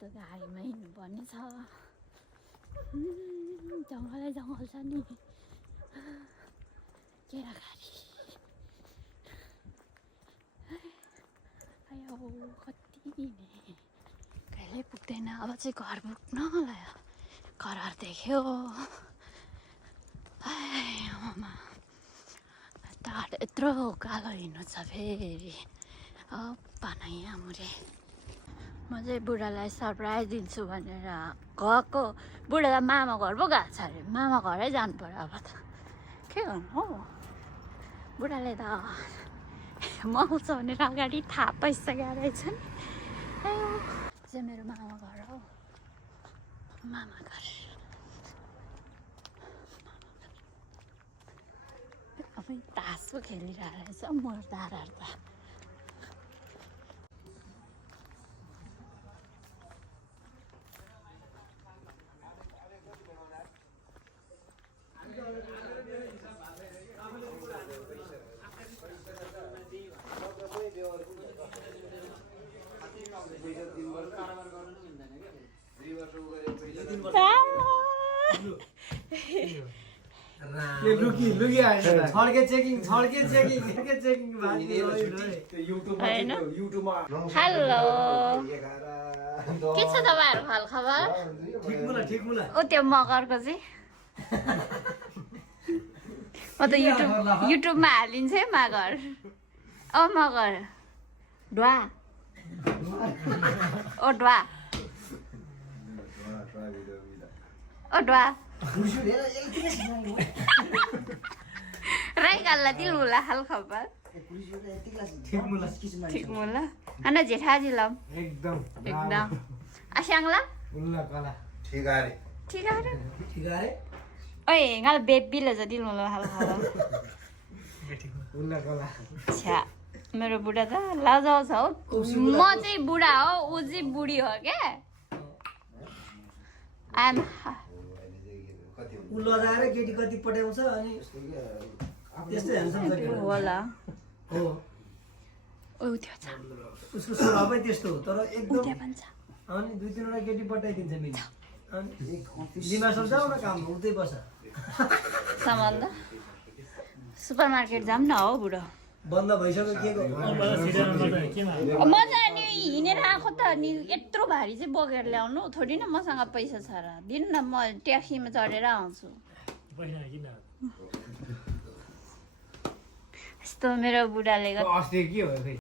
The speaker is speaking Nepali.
यस्तो गाडीमा हिँड्नुपर्ने छ। जङ्गलै जङ्गल छ नि केरा गाडी। आयो कति हिँडे कहिले पुग्दैन। अब चाहिँ घर पुग्न लाग्यो। घर देख्यो आमा टाढो यत्रो कालो हिँड्नु छ फेरि। पानाइया मुरे म चाहिँ बुढालाई सरप्राइज दिन्छु भनेर गएको। बुढालाई मामा घर पो गएको छ अरे। मामा घरै जानु पर्यो अब त के गर्नु हौ। बुढाले त मगाउँछ भनेर अगाडि थाहा पाइसकेको रहेछ नि। चाहिँ मेरो मामा घर हो। मामा घर अब तास पो खेलिरहेको रहेछ मुर्दारहरू त। हेलो के छ तपाईँहरूको हालखबर? ओ त्यो मगरको चाहिँ म त युट्युबमा हालिन्छ है मगर। ओ मगर ढ्वा ओ ढ्वा ओ ढ्वा राई गाल्ला तिलमुला हालखबर ठिक मुला अन्ना जेठाजी लम एकदम आशाङला ठीक आहे ओए गाल बेबीले चाहिँ दिलमुला हालखबर छ्या मेरो बुढा त लाजाउ छ हौ। म चाहिँ बुढा हो ऊ चाहिँ बुढी हो क्या। लजाएर केटी कति पठाउँछ अनि त्यस्तै होला हो ओ त्यो छ उसको स्वभावै त्यस्तो हो। तर एकदम भन्छ अनि दुई तीनवटा केटी पठाइदिन्छ मिल्छ। अनि लिमा सब जाऊ न काम उतै बस सामान त सुपरमार्केट जाऊँ न हौ बुढो। बन्द भइसक्यो के म चाहिँ अनि हिँडेर आएको त अनि यत्रो भारी चाहिँ बोकेर ल्याउनु थोरै न मसँग पैसा छ र दिनु न म ट्याक्सीमा चढेर आउँछु। यस्तो मेरो बुढाले